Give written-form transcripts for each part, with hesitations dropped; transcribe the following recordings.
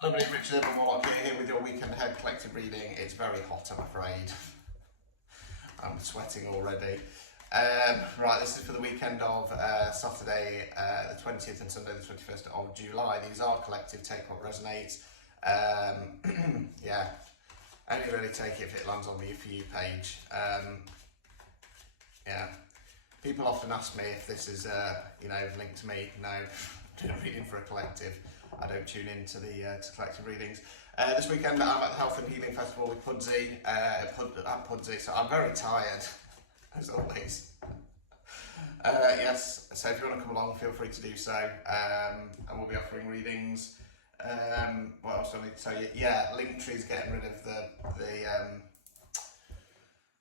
Hello, everybody. Richard Edward Warlock here with your weekend ahead collective reading. It's very hot, I'm afraid. I'm sweating already. Right, this is for the weekend of Saturday the 20th and Sunday the 21st of July. These are collective, take what resonates. Yeah, only really take it if it lands on the For You page. Yeah, people often ask me if this is, linked to me. No, I'm doing a reading for a collective. I don't tune into the to collective readings. This weekend I'm at the Health and Healing Festival with Pudsey, at Pudsey, so I'm very tired, as always. Yes, so if you want to come along, feel free to do so. And we'll be offering readings. What else do I need to tell you? Yeah, Linktree's getting rid of the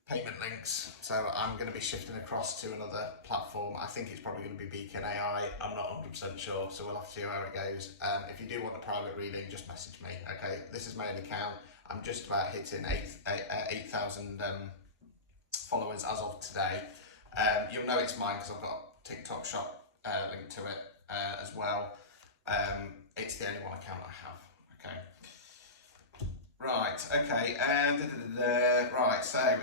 payment links, so I'm going to be shifting across to another platform. I think it's probably going to be Beacon AI. I'm not 100% sure, so we'll have to see how it goes. If you do want a private reading, just message me. Okay, this is my own account. I'm just about hitting 8,000 followers as of today. You'll know it's mine because I've got TikTok shop linked to it as well. It's the only one account I have. Okay. Right, okay, right, so,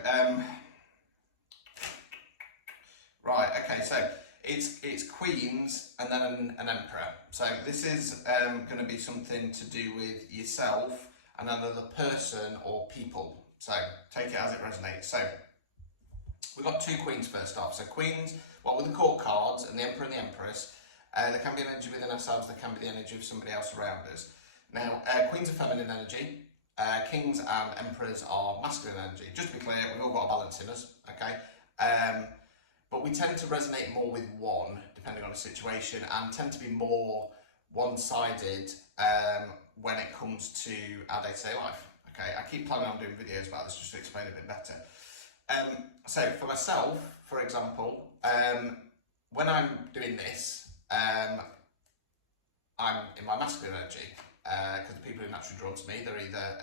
so it's queens and then an emperor. So this is going to be something to do with yourself and another person or people. So take it as it resonates. So we've got two queens first off. So queens, with the court cards and the emperor and the empress, there can be an energy within ourselves, there can be the energy of somebody else around us. Now, queens are feminine energy. Kings and emperors are masculine energy. Just to be clear, we've all got a balance in us, okay? But we tend to resonate more with one, depending on the situation, and tend to be more one-sided when it comes to our day-to-day life, okay? I keep planning on doing videos about this just to explain it a bit better. So for myself, for example, when I'm doing this, I'm in my masculine energy. Because the people who are naturally drawn to me, they're either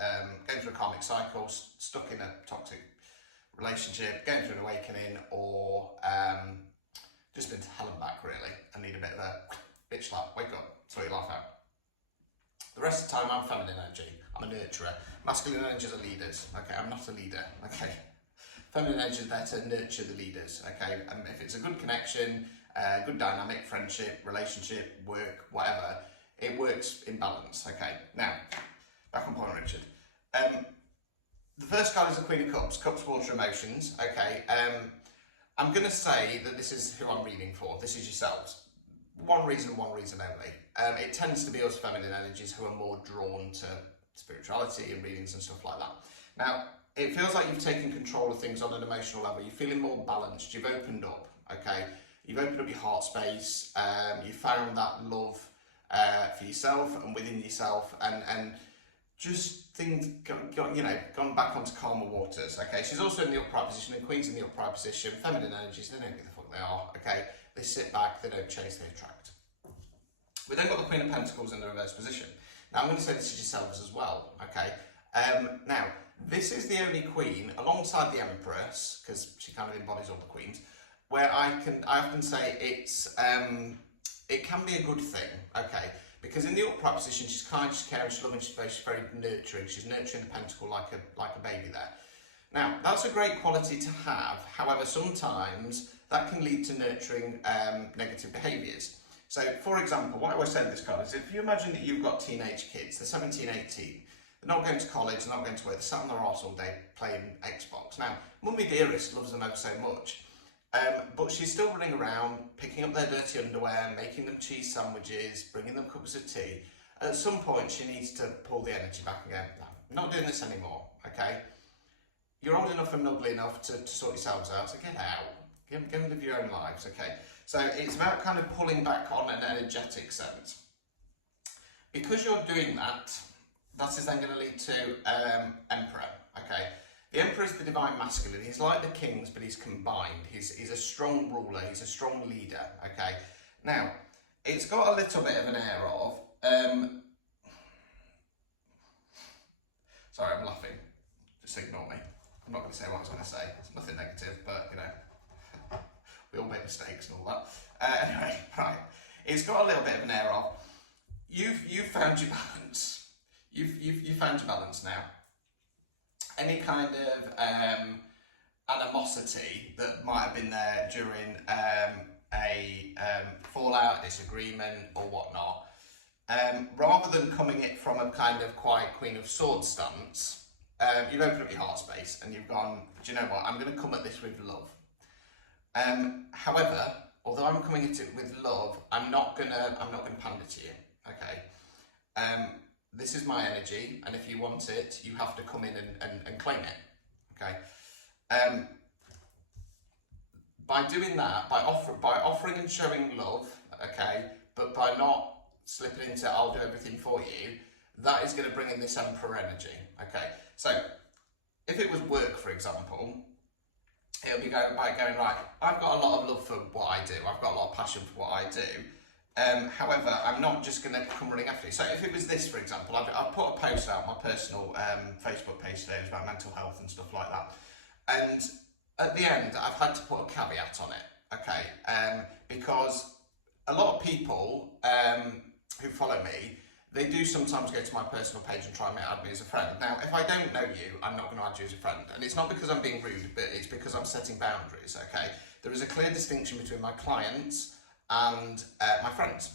going through a karmic cycle, stuck in a toxic relationship, going through an awakening, or just been to hell and back really, and need a bit of a bitch slap, wake up, sort your life out. The rest of the time I'm feminine energy, I'm a nurturer. Masculine energies are leaders, okay, I'm not a leader, okay. Feminine energy is there to nurture the leaders, okay, and if it's a good connection, good dynamic, friendship, relationship, work, whatever, it works in balance, okay. Now, back on point, Richard. The first card is the Queen of Cups, Cups, water, emotions, okay. I'm going to say that this is who I'm reading for, this is yourselves. One reason only. It tends to be us feminine energies who are more drawn to spirituality and readings and stuff like that. Now, it feels like you've taken control of things on an emotional level, you're feeling more balanced, you've opened up, okay. You've opened up your heart space, you found that love for yourself and within yourself, and just things gone back onto calmer waters. Okay, she's also in the upright position, and Queen's in the upright position. Feminine energies, they don't give the fuck they are. Okay, they sit back, they don't chase, they attract. We then got the Queen of Pentacles in the reverse position. Now I'm going to say this is yourselves as well. Okay, now this is the only Queen alongside the Empress, because she kind of embodies all the queens, where I often say it's it can be a good thing, okay? Because in the upright position, she's kind, she's caring, she's loving, she's very nurturing. She's nurturing the pentacle like a baby there. Now, that's a great quality to have. However, sometimes that can lead to nurturing negative behaviours. So, for example, what I always say in this card is if you imagine that you've got teenage kids, they're 17, 18, they're not going to college, they're not going to work, they're sat on their arse all day playing Xbox. Now, Mummy Dearest loves them ever so much. But she's still running around, picking up their dirty underwear, making them cheese sandwiches, bringing them cups of tea. At some point, she needs to pull the energy back and go, no, I'm not doing this anymore, okay? You're old enough and ugly enough to sort yourselves out, so get out. Go and live your own lives, okay? So it's about kind of pulling back on an energetic sense. Because you're doing that, that is then going to lead to Emperor, okay? The Emperor is the divine masculine. He's like the kings, but he's combined. He's a strong ruler. He's a strong leader. Okay. Now, it's got a little bit of an air of. Sorry, I'm laughing. Just ignore me. I'm not going to say what I was going to say. It's nothing negative, but we all make mistakes and all that. Anyway, right. It's got a little bit of an air of. You've found your balance. you've found your balance now. Any kind of animosity that might have been there during a fallout, disagreement, or whatnot, rather than coming it from a kind of quiet Queen of Swords stance, you've opened up your heart space and you've gone, do you know what? I'm going to come at this with love. However, although I'm coming at it with love, I'm not gonna pander to you. Okay. This is my energy, and if you want it, you have to come in and claim it. Okay. By doing that, by offering and showing love, okay, but by not slipping into I'll do everything for you, that is going to bring in this Emperor energy. Okay. So if it was work, for example, it'll be going right. I've got a lot of love for what I do. I've got a lot of passion for what I do. However, I'm not just going to come running after you. So if it was this, for example, I've put a post out on my personal Facebook page today about mental health and stuff like that. And at the end, I've had to put a caveat on it, okay? Because a lot of people who follow me, they do sometimes go to my personal page and try and add me as a friend. Now, if I don't know you, I'm not going to add you as a friend. And it's not because I'm being rude, but it's because I'm setting boundaries, okay? There is a clear distinction between my clients and my friends.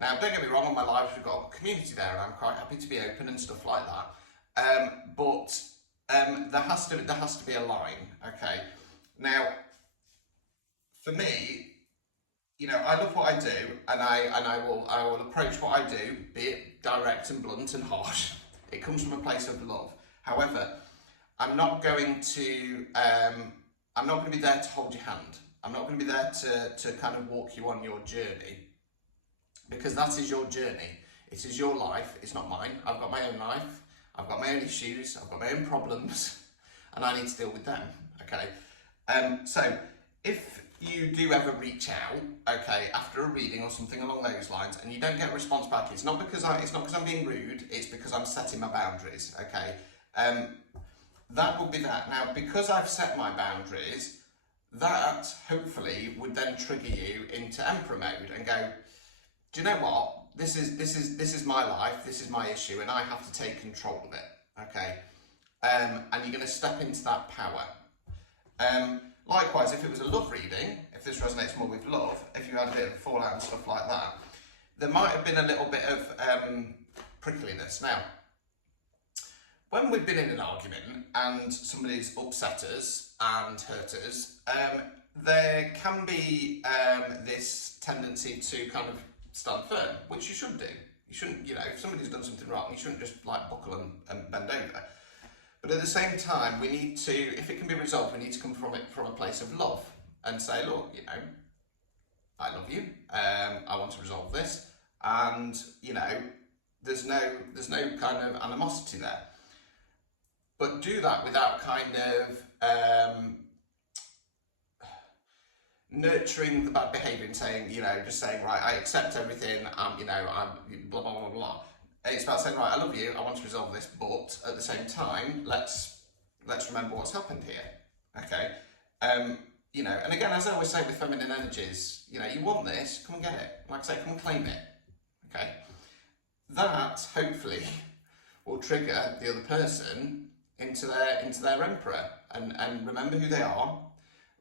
Now, don't get me wrong, on my lives we've got a community there and I'm quite happy to be open and stuff like that. But there has to be a line, okay? Now, for me, you know, I love what I do, and I will approach what I do, be it direct and blunt and harsh. It comes from a place of love. However, I'm not going to be there to hold your hand. I'm not going to be there to kind of walk you on your journey, because that is your journey. It is your life. It's not mine. I've got my own life. I've got my own issues. I've got my own problems, and I need to deal with them. Okay. So if you do ever reach out, okay, after a reading or something along those lines, and you don't get a response back, it's not because I'm being rude. It's because I'm setting my boundaries. Okay. That would be that. Now, because I've set my boundaries, that hopefully would then trigger you into Emperor mode and go, do you know what? This is my life. This is my issue, and I have to take control of it. Okay. And you're going to step into that power. Likewise, if it was a love reading, if this resonates more with love, if you had a bit of fallout and stuff like that, there might have been a little bit of prickliness. Now, when we've been in an argument and somebody's upset us and hurt us, there can be this tendency to kind of stand firm, which you should do. You shouldn't, you know, if somebody's done something wrong, you shouldn't just like buckle and bend over. But at the same time, we need to, if it can be resolved, we need to come from it from a place of love and say, look, you know, I love you. I want to resolve this, and you know, there's no kind of animosity there. But do that without kind of nurturing the bad behaviour and saying, you know, just saying, right, I accept everything. You know, I'm blah blah blah blah. It's about saying, right, I love you, I want to resolve this, but at the same time, let's remember what's happened here, okay? You know, and again, as I always say with feminine energies, you know, you want this, come and get it. Like I say, come and claim it, okay? That, hopefully, will trigger the other person into their Emperor, and remember who they are,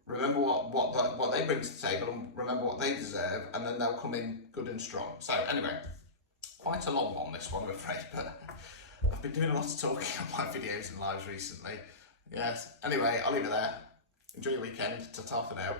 remember what they bring to the table, and remember what they deserve, and then they'll come in good and strong. So, anyway, quite a long one, this one, I'm afraid, but I've been doing a lot of talking on my videos and lives recently. Yes. Anyway, I'll leave it there. Enjoy your weekend. Ta-ta for now.